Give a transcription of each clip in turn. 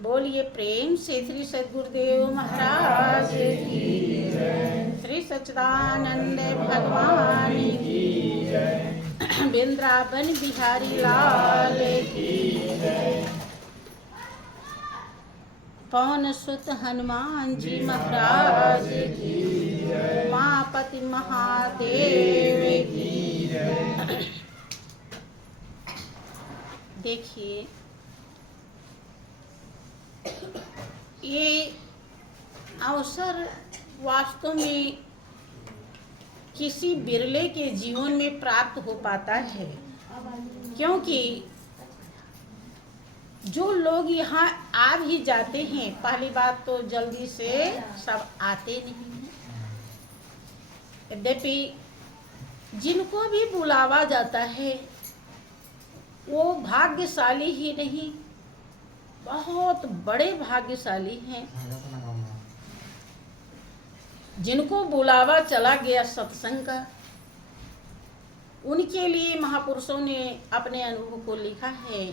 बोलिए प्रेम से श्री सद्गुरुदेव महाराज की जय, श्री सच्चिदानंद भगवान की जय, वृंदावन बिहारी लाल की जय, पवन सुत हनुमान जी महाराज की जय, उमापति महादेव की जय। देखिए, ये अवसर वास्तव में किसी बिरले के जीवन में प्राप्त हो पाता है, क्योंकि जो लोग यहाँ आ भी जाते हैं, पहली बात तो जल्दी से सब आते नहीं हैं। यद्यपि जिनको भी बुलावा जाता है वो भाग्यशाली ही नहीं, बहुत बड़े भाग्यशाली हैं। जिनको बुलावा चला गया सत्संग का, उनके लिए महापुरुषों ने अपने अनुभव को लिखा है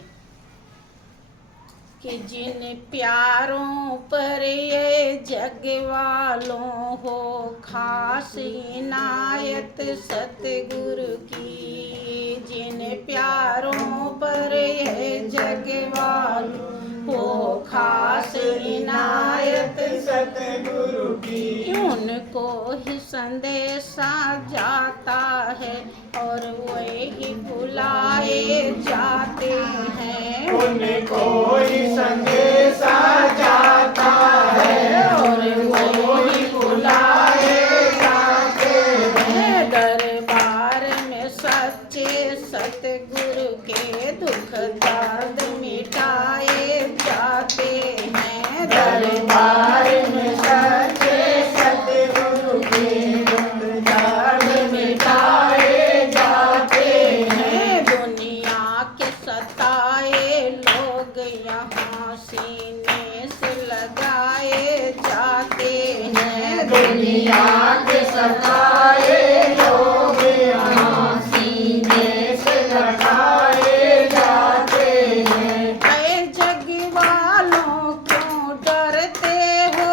कि जिन प्यारों पर ये जग वालों हो खास इनायत सतगुरु की, जिन प्यारों पर ये जग वालों हो खास इनायत सतगुरु की, उनको ही संदेशा जाता है और वही बुलाए जाते हैं, उनको ही संदेशा जाता है और वही बुलाए जाते हैं। दरबार में सच्चे सतगुरु के दुख दर्द मिटाए जाते हैं, दरबार में सच्चे सतगुरु के दुख दर्द मिटाए जाते हैं। दुनिया के सताए लोग यहाँ सीने से लगाए जाते हैं, दुनिया के सताए लोग यहाँ सीने से लगाए जाते हैं। ऐ जग वालों क्यों डरते हो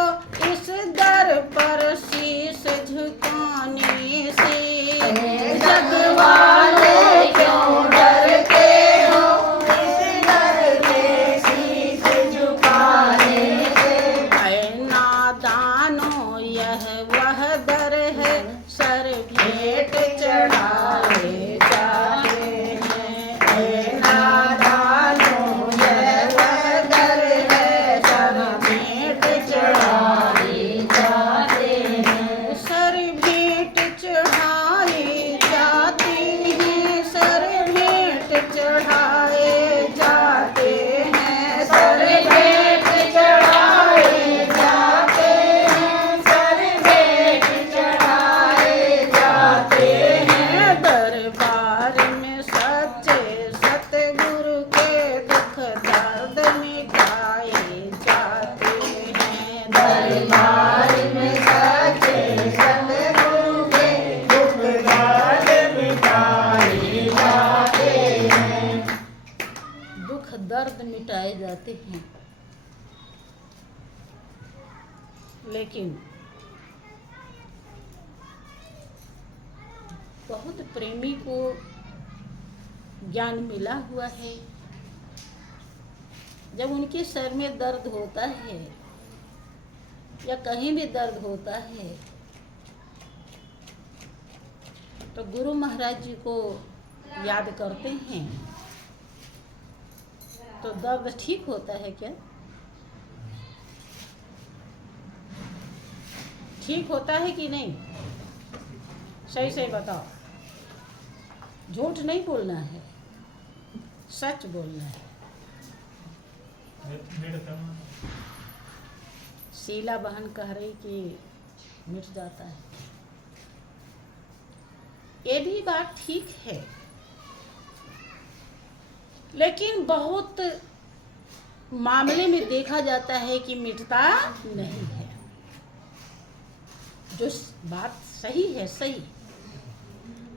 इस दर पर शीश झुकाने से, जग वाले क्यों डरते हो इस दर पे शीश झुकाने से। ऐ नादानो यह वह दर है सर भेंट चढ़ाए जाते हैं, ऐ नादानो यह वह दर है सर भेंट चढ़ाए जाते हैं, सर भेंट चढ़ाए जाते हैं, सर भेंट चढ़ाए जाते हैं, सर भेंट चढ़ाए जाते हैं, सर भेंट चढ़ाए जाते हैं। दरबार में सच्चे सतगुरु के दुख दर्द मिटाए जाते हैं, दरबार में सच्चे सतगुरु के दुख दर्द मिटाए जाते हैं, दुख दर्द मिटाए जाते हैं। लेकिन बहुत प्रेमी को ज्ञान मिला हुआ है, जब उनके सर में दर्द होता है या कहीं भी दर्द होता है तो गुरु महाराज जी को याद करते हैं तो दर्द ठीक होता है क्या? ठीक होता है कि नहीं? सही सही बताओ, झूठ नहीं बोलना है, सच बोलना है। शीला बहन कह रही कि मिट जाता है, ये भी बात ठीक है, लेकिन बहुत मामले में देखा जाता है कि मिटता नहीं है। जो बात सही है सही,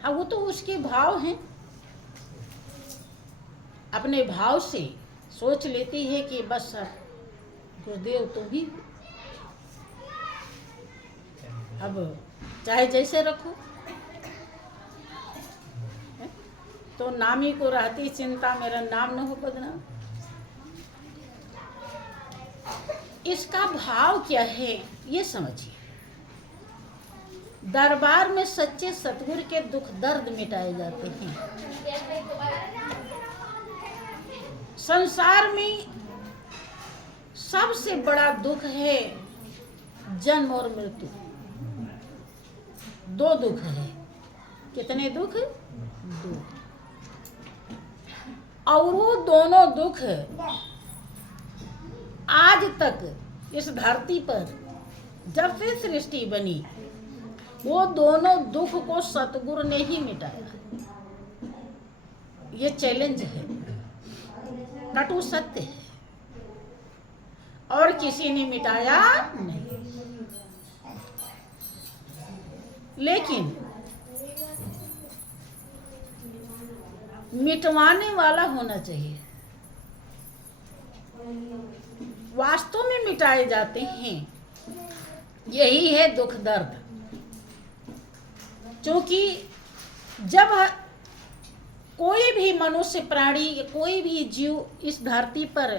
हाँ वो तो उसके भाव हैं, अपने भाव से सोच लेती है कि बस कुछ देव तो भी। अब चाहे जैसे रखो, तो नामी को रहती चिंता मेरा नाम न हो बदनाम। इसका भाव क्या है ये समझिए। दरबार में सच्चे सतगुरु के दुख दर्द मिटाए जाते हैं। संसार में सबसे बड़ा दुख है जन्म और मृत्यु। दो दुख है। कितने दुख? दो। और वो दोनों दुख आज तक इस धरती पर जब से सृष्टि बनी, वो दोनों दुख को सतगुरु ने ही मिटाया। ये चैलेंज है, कटु सत्य है, और किसी ने मिटाया नहीं। लेकिन मिटवाने वाला होना चाहिए। वास्तव में मिटाए जाते हैं। यही है दुख दर्द। क्योंकि जब कोई भी मनुष्य प्राणी, कोई भी जीव इस धरती पर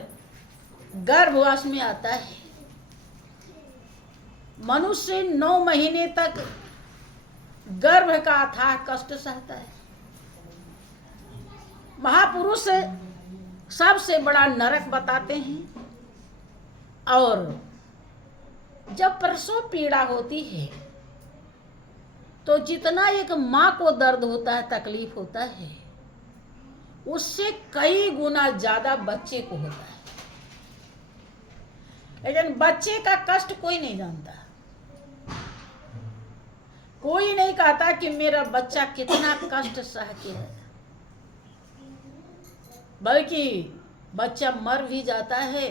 गर्भवास में आता है, मनुष्य 9 महीने तक गर्भ का अथाह कष्ट सहता है। महापुरुष सबसे बड़ा नरक बताते हैं। और जब प्रसव पीड़ा होती है तो जितना एक माँ को दर्द होता है, तकलीफ होता है, उससे कई गुना ज्यादा बच्चे को होता है। लेकिन बच्चे का कष्ट कोई नहीं जानता। कोई नहीं कहता कि मेरा बच्चा कितना कष्ट सह के है। बल्कि बच्चा मर भी जाता है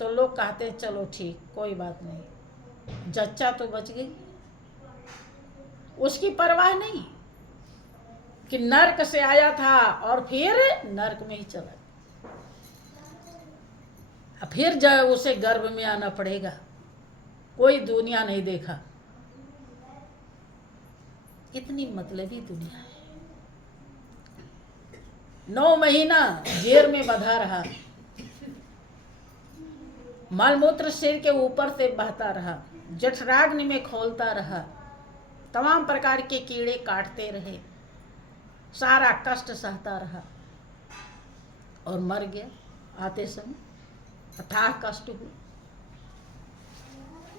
तो लोग कहते हैं चलो ठीक, कोई बात नहीं, जच्चा तो बच गई। उसकी परवाह नहीं कि नर्क से आया था और फिर नर्क में ही चला, फिर उसे गर्भ में आना पड़ेगा। कोई दुनिया नहीं देखा। कितनी मतलबी दुनिया है। 9 महीना जेल में बंधा रहा, मलमूत्र सिर के ऊपर से बहता रहा, जठराग्नि में खोलता रहा, तमाम प्रकार के कीड़े काटते रहे, सारा कष्ट सहता रहा और मर गया आते समय। अथाह कष्ट हुआ।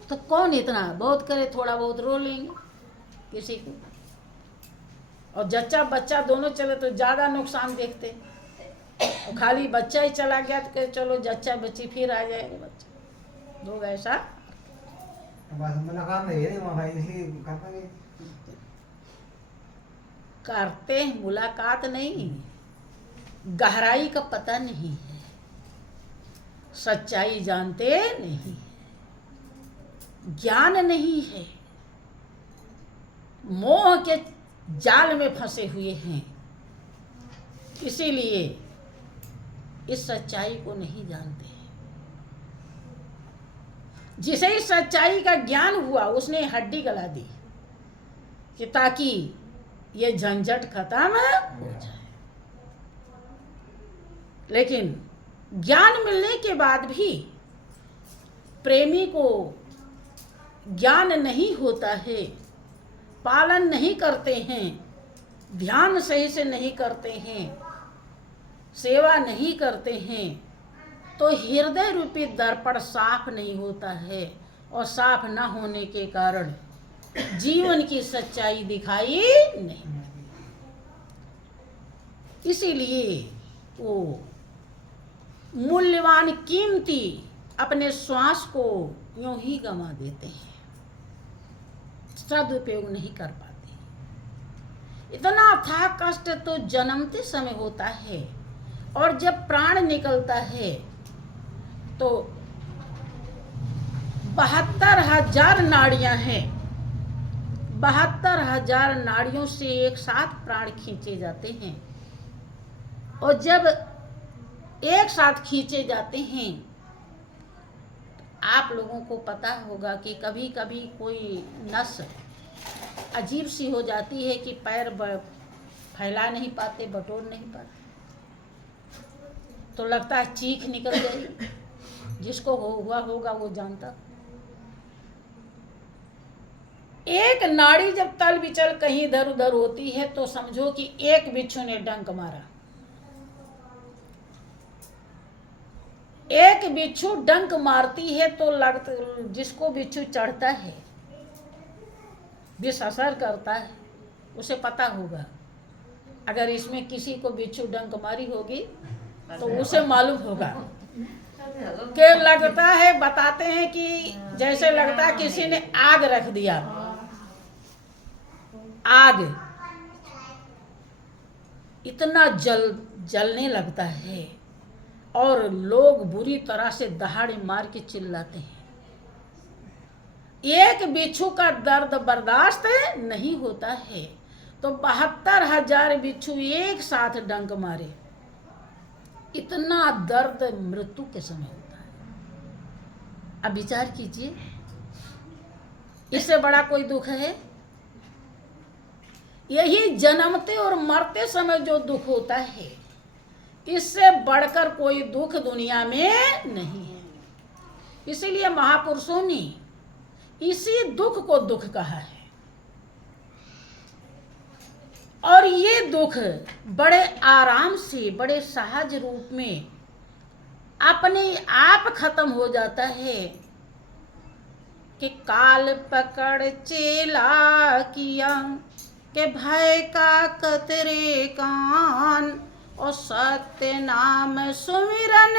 तो कौन इतना बहुत करे, थोड़ा बहुत रो लेंगे किसी को। और जच्चा बच्चा दोनों चले तो ज्यादा नुकसान देखते। और खाली बच्चा ही चला गया तो चलो जच्चा बच्ची फिर आ जाएगा बच्चा। लोग ऐसा करते हैं। मुलाकात नहीं, गहराई का पता नहीं है, सच्चाई जानते नहीं, ज्ञान नहीं है, मोह के जाल में फंसे हुए हैं। इसीलिए इस सच्चाई को नहीं जानते। जिसे इस सच्चाई का ज्ञान हुआ उसने हड्डी गला दी कि ताकि ये झंझट खत्म हो जाए। लेकिन ज्ञान मिलने के बाद भी प्रेमी को ज्ञान नहीं होता है, पालन नहीं करते हैं, ध्यान सही से नहीं करते हैं, सेवा नहीं करते हैं, तो हृदय रूपी दर्पण साफ नहीं होता है। और साफ न होने के कारण जीवन की सच्चाई दिखाई नहीं। इसीलिए वो मूल्यवान कीमती अपने श्वास को यूं ही गंवा देते हैं, सदुपयोग नहीं कर पाते। इतना अथाह कष्ट तो जन्मते समय होता है, और जब प्राण निकलता है तो 72,000 नाड़ियां हैं। 72,000 नाड़ियों से एक साथ प्राण खींचे जाते हैं। और जब एक साथ खींचे जाते हैं आप लोगों को पता होगा कि कभी कभी कोई नस अजीब सी हो जाती है कि पैर फैला नहीं पाते, बटोर नहीं पाते, तो लगता है चीख निकल गई। जिसको हुआ होगा वो जानता। एक नाड़ी जब तल बिचल कहीं इधर उधर होती है तो समझो कि एक बिच्छू ने डंक मारा। एक बिच्छू डंक मारती है तो जिसको बिच्छू चढ़ता है, विष असर करता है, उसे पता होगा। अगर इसमें किसी को बिच्छू डंक मारी होगी तो उसे मालूम होगा कि लगता है, बताते हैं कि जैसे लगता है किसी ने आग रख दिया। आग इतना जलने लगता है और लोग बुरी तरह से दहाड़े मार के चिल्लाते हैं। एक बिच्छू का दर्द बर्दाश्त नहीं होता है तो 72,000 बिच्छू एक साथ डंक मारे, इतना दर्द मृत्यु के समय होता है। अब विचार कीजिए, इससे बड़ा कोई दुख है? यही जन्मते और मरते समय जो दुख होता है, इससे बढ़कर कोई दुख दुनिया में नहीं है। इसीलिए महापुरुषों ने इसी दुख को दुख कहा है। और ये दुख बड़े आराम से, बड़े सहज रूप में अपने आप खत्म हो जाता है कि काल पकड़ चेला किया के भय का कतरे कान, और सत्य नाम सुमिरन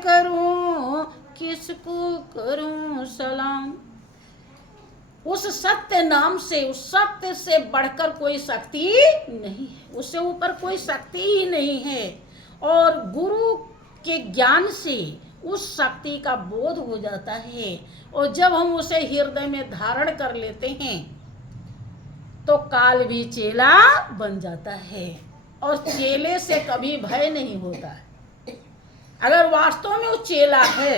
करूं किसको करूं सलाम। उस सत्य नाम से, उस सत्य से बढ़कर कोई शक्ति नहीं है, उससे ऊपर कोई शक्ति ही नहीं है। और गुरु के ज्ञान से उस शक्ति का बोध हो जाता है, और जब हम उसे हृदय में धारण कर लेते हैं तो काल भी चेला बन जाता है, और चेले से कभी भय नहीं होता है। अगर वास्तव में वो चेला है,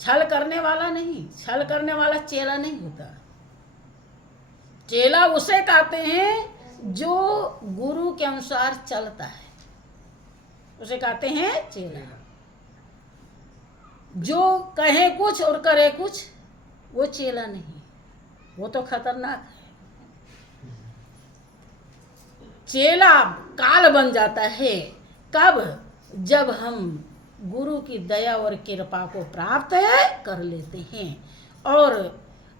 छल करने वाला नहीं, छल करने वाला चेला नहीं होता। चेला उसे कहते हैं जो गुरु के अनुसार चलता है, उसे कहते हैं चेला। जो कहे कुछ और करे कुछ, वो चेला नहीं, वो तो खतरनाक है। चेला काल बन जाता है कब? जब हम गुरु की दया और कृपा को प्राप्त कर लेते हैं। और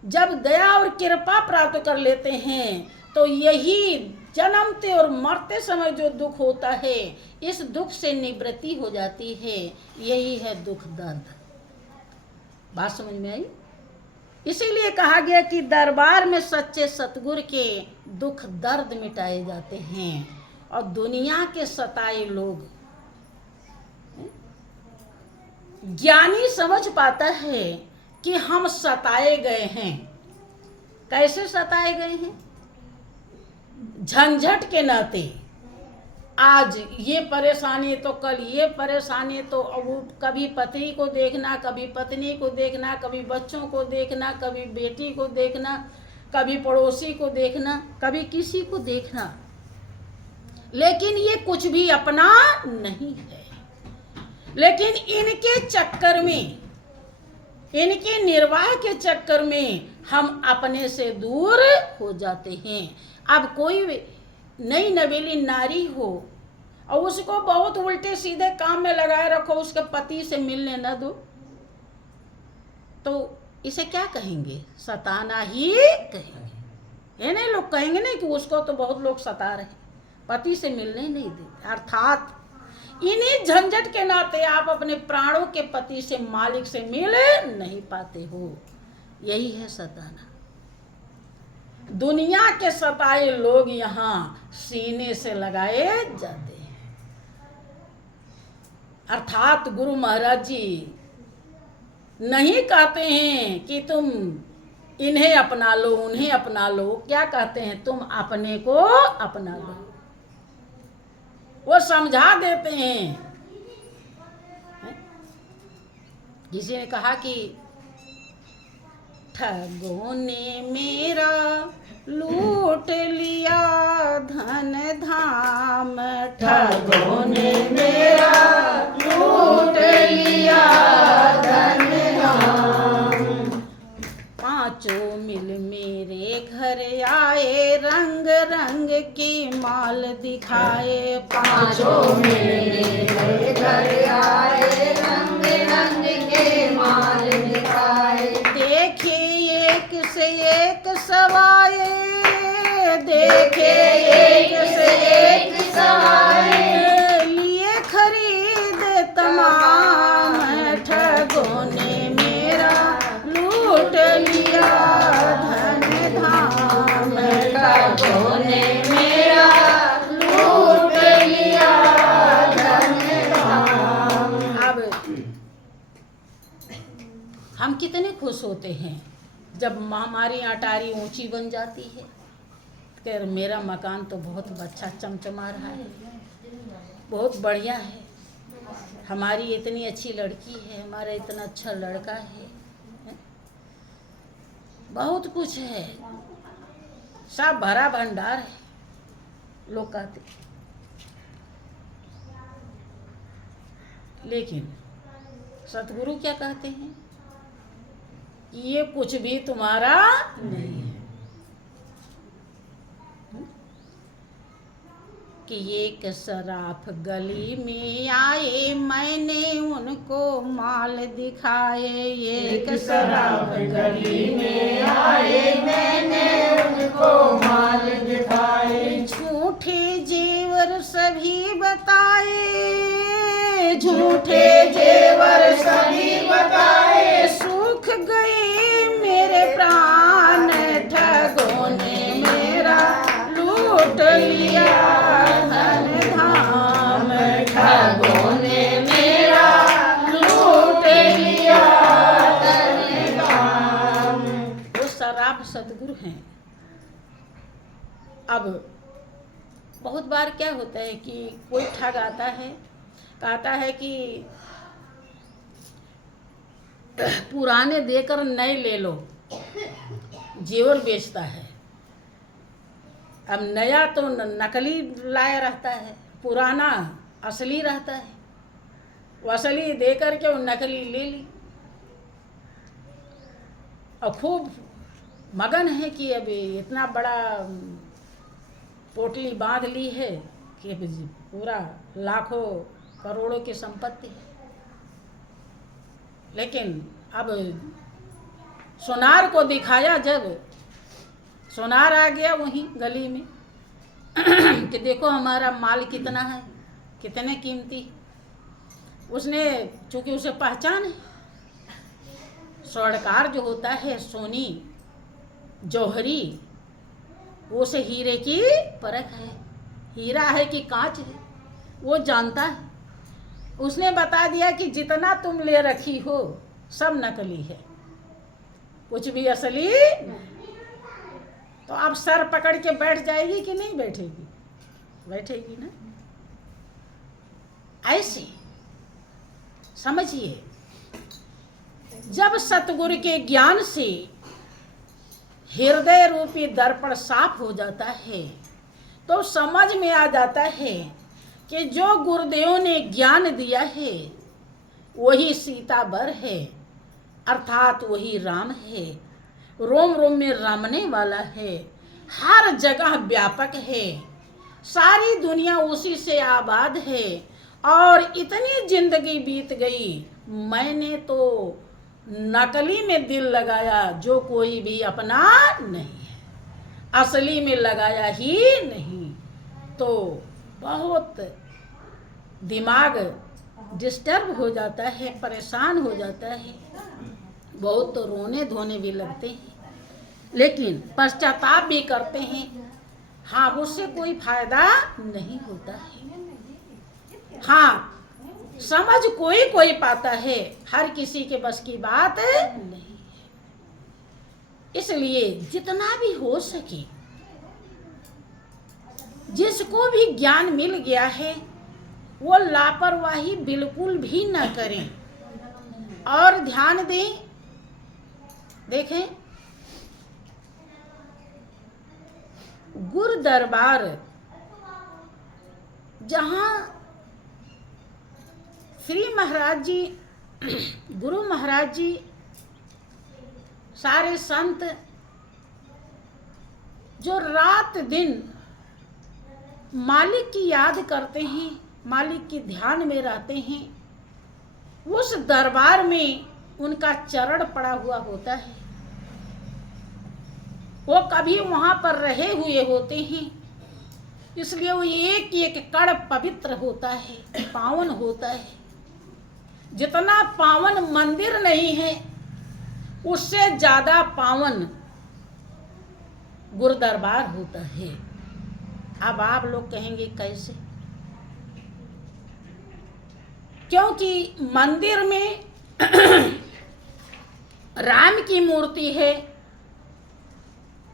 जब दया और कृपा प्राप्त कर लेते हैं तो यही जन्मते और मरते समय जो दुख होता है, इस दुख से निवृत्ति हो जाती है। यही है दुख दर्द। बात समझ में आई? इसीलिए कहा गया कि दरबार में सच्चे सतगुरु के दुख दर्द मिटाए जाते हैं। और दुनिया के सताए लोग, ज्ञानी समझ पाता है कि हम सताए गए हैं। कैसे सताए गए हैं? झंझट के नाते। आज ये परेशानी तो कल ये परेशानी, तो कभी पति को देखना, कभी पत्नी को देखना, कभी बच्चों को देखना, कभी बेटी को देखना, कभी पड़ोसी को देखना, कभी किसी को देखना। लेकिन ये कुछ भी अपना नहीं है। लेकिन इनके चक्कर में, इनके निर्वाह के चक्कर में हम अपने से दूर हो जाते हैं। अब कोई नई नवेली नारी हो और उसको बहुत उल्टे सीधे काम में लगाए रखो, उसके पति से मिलने न दो, तो इसे क्या कहेंगे? सताना ही कहेंगे। ये नहीं लोग कहेंगे नहीं कि उसको तो बहुत लोग सता रहे, पति से मिलने नहीं देते। अर्थात इन्हीं झंझट के नाते आप अपने प्राणों के पति से, मालिक से मिल नहीं पाते हो। यही है सताना। दुनिया के सताए लोग यहाँ सीने से लगाए जाते हैं। अर्थात गुरु महाराज जी नहीं कहते हैं कि तुम इन्हें अपना लो, उन्हें अपना लो। क्या कहते हैं? तुम अपने को अपना लो। वो समझा देते हैं किसी ने कहा कि ठगों ने मेरा लूट लिया धन धाम, ठगों ने मेरा लूट लिया धन धाम। पांचों मिल मेरे घर आए, रंग रंग की माल दिखाए, पांचों मिल मेरे घर आए, रंग रंग के माल दिखाए। देखे एक से एक सवाए, देखे एक से एक सवाए, लिए खरीद तमाम, ठगों ने मेरा लूट लिया धन धाम, ठगों ने मेरा लूट लिया धन धाम। अब हम कितने खुश होते हैं जब हमारी अटारी ऊंची बन जाती है, कि मेरा मकान तो बहुत अच्छा चमचमा रहा है, बहुत बढ़िया है, हमारी इतनी अच्छी लड़की है, हमारा इतना अच्छा लड़का है, बहुत कुछ है, सब भरा भंडार है, लोग कहते। लेकिन सतगुरु क्या कहते हैं? ये कुछ भी तुम्हारा नहीं है। कि एक सराफ गली में आए, मैंने उनको माल दिखाए, एक सराफ गली में आए, मैंने उनको माल दिखाए। झूठे जेवर सभी बताए, झूठे जेवर सभी बताए, सूख गए मेरे प्राण, ठगों ने मेरा लूट लिया धन धाम, ठगों ने मेरा लूट लिया धन धाम। वो शराब सतगुरु हैं। अब बहुत बार क्या होता है कि कोई ठग आता है, कहता है कि पुराने देकर नए ले लो, जेवर बेचता है। अब नया तो नकली लाया रहता है, पुराना असली रहता है, वो असली दे करके वो नकली ले ली और खूब मगन है कि अभी इतना बड़ा पोटली बांध ली है कि पूरा लाखों करोड़ों की संपत्ति है। लेकिन अब सोनार को दिखाया, जब सोनार आ गया वहीं गली में कि देखो हमारा माल कितना है, कितने कीमती। उसने, चूंकि उसे पहचान है, स्वर्णकार जो होता है, सोनी जौहरी, वो से हीरे की परख है, हीरा है कि कांच है वो जानता है। उसने बता दिया कि जितना तुम ले रखी हो सब नकली है, कुछ भी असली नहीं। तो अब सर पकड़ के बैठ जाएगी कि नहीं बैठेगी? बैठेगी ना। ऐसे समझिए, जब सतगुरु के ज्ञान से हृदय रूपी दर्पण साफ हो जाता है तो समझ में आ जाता है कि जो गुरुदेव ने ज्ञान दिया है वही सीताबर है, अर्थात वही राम है, रोम रोम में रमने वाला है, हर जगह व्यापक है, सारी दुनिया उसी से आबाद है। और इतनी जिंदगी बीत गई, मैंने तो नकली में दिल लगाया जो कोई भी अपना नहीं है, असली में लगाया ही नहीं। तो बहुत दिमाग डिस्टर्ब हो जाता है, परेशान हो जाता है, बहुत तो रोने धोने भी लगते हैं, लेकिन पश्चाताप भी करते हैं। हाँ, उससे कोई फायदा नहीं होता है। हाँ, समझ कोई कोई पाता है, हर किसी के बस की बात नहीं है। इसलिए जितना भी हो सके, जिसको भी ज्ञान मिल गया है वो लापरवाही बिल्कुल भी न करें और ध्यान दें, देखें, गुरु दरबार जहाँ श्री महाराज जी, गुरु महाराज जी, सारे संत जो रात दिन मालिक की याद करते हैं, मालिक की ध्यान में रहते हैं, उस दरबार में उनका चरण पड़ा हुआ होता है। वो कभी वहां पर रहे हुए होते हैं, इसलिए वो एक एक कण पवित्र होता है, पावन होता है। जितना पावन मंदिर नहीं है, उससे ज्यादा पावन गुरुदरबार होता है। अब आप लोग कहेंगे कैसे? क्योंकि मंदिर में राम की मूर्ति है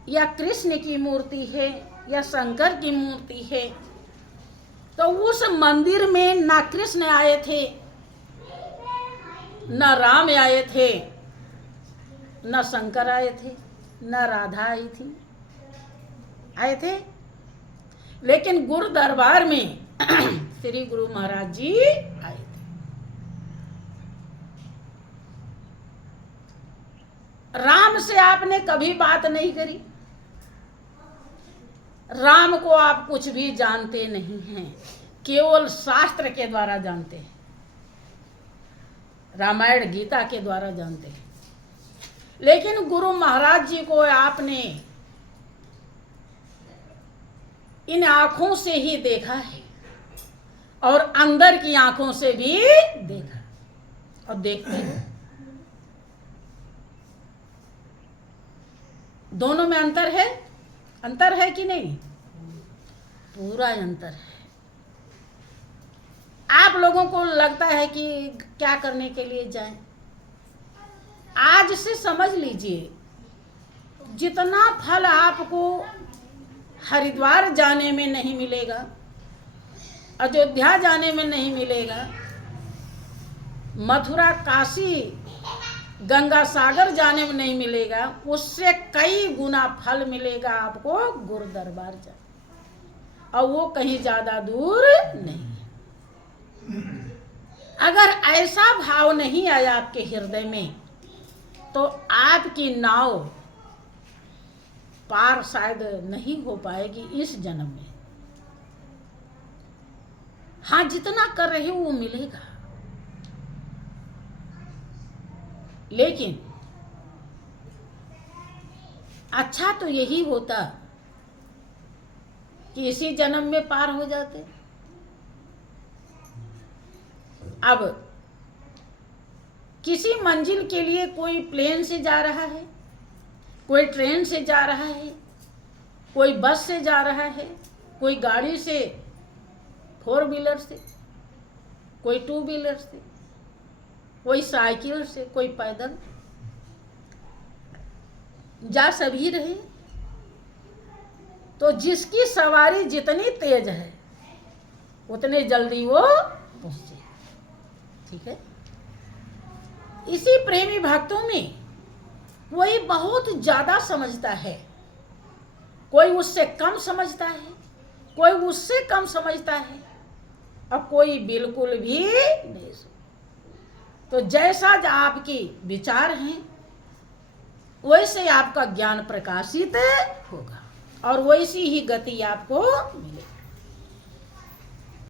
या कृष्ण की मूर्ति है या शंकर की मूर्ति है, तो उस मंदिर में ना कृष्ण आए थे, न राम आए थे, न शंकर आए थे, न राधा आई थी, आए थे। लेकिन गुरु दरबार में श्री गुरु महाराज जी आए थे। राम से आपने कभी बात नहीं करी, राम को आप कुछ भी जानते नहीं हैं, केवल शास्त्र के द्वारा जानते हैं, रामायण गीता के द्वारा जानते हैं। लेकिन गुरु महाराज जी को आपने इन आंखों से ही देखा है और अंदर की आंखों से भी देखा और देखते हो। दोनों में अंतर है कि नहीं? पूरा अंतर है। आप लोगों को लगता है कि क्या करने के लिए जाएं? आज से समझ लीजिए, जितना फल आपको हरिद्वार जाने में नहीं मिलेगा, अयोध्या जाने में नहीं मिलेगा, मथुरा काशी गंगा सागर जाने में नहीं मिलेगा, उससे कई गुना फल मिलेगा आपको गुरु दरबार जाने, और वो कहीं ज्यादा दूर नहीं। अगर ऐसा भाव नहीं आया आपके हृदय में, तो आपकी नाव पार शायद नहीं हो पाएगी इस जन्म में। हाँ, जितना कर रहे हो वो मिलेगा, लेकिन अच्छा तो यही होता कि इसी जन्म में पार हो जाते। अब किसी मंजिल के लिए कोई प्लेन से जा रहा है, कोई ट्रेन से जा रहा है, कोई बस से जा रहा है, कोई गाड़ी से, 4 व्हीलर से, कोई 2 व्हीलर से, कोई साइकिल से, कोई पैदल, जा सभी रहे। तो जिसकी सवारी जितनी तेज है उतने जल्दी वो पहुंचे। ठीक है। इसी प्रेमी भक्तों में कोई बहुत ज्यादा समझता है, कोई उससे कम समझता है, कोई उससे कम समझता है, और कोई बिल्कुल भी नहीं समझता। तो जैसा आपके विचार हैं वैसे आपका ज्ञान प्रकाशित होगा और वैसी ही गति आपको मिलेगी।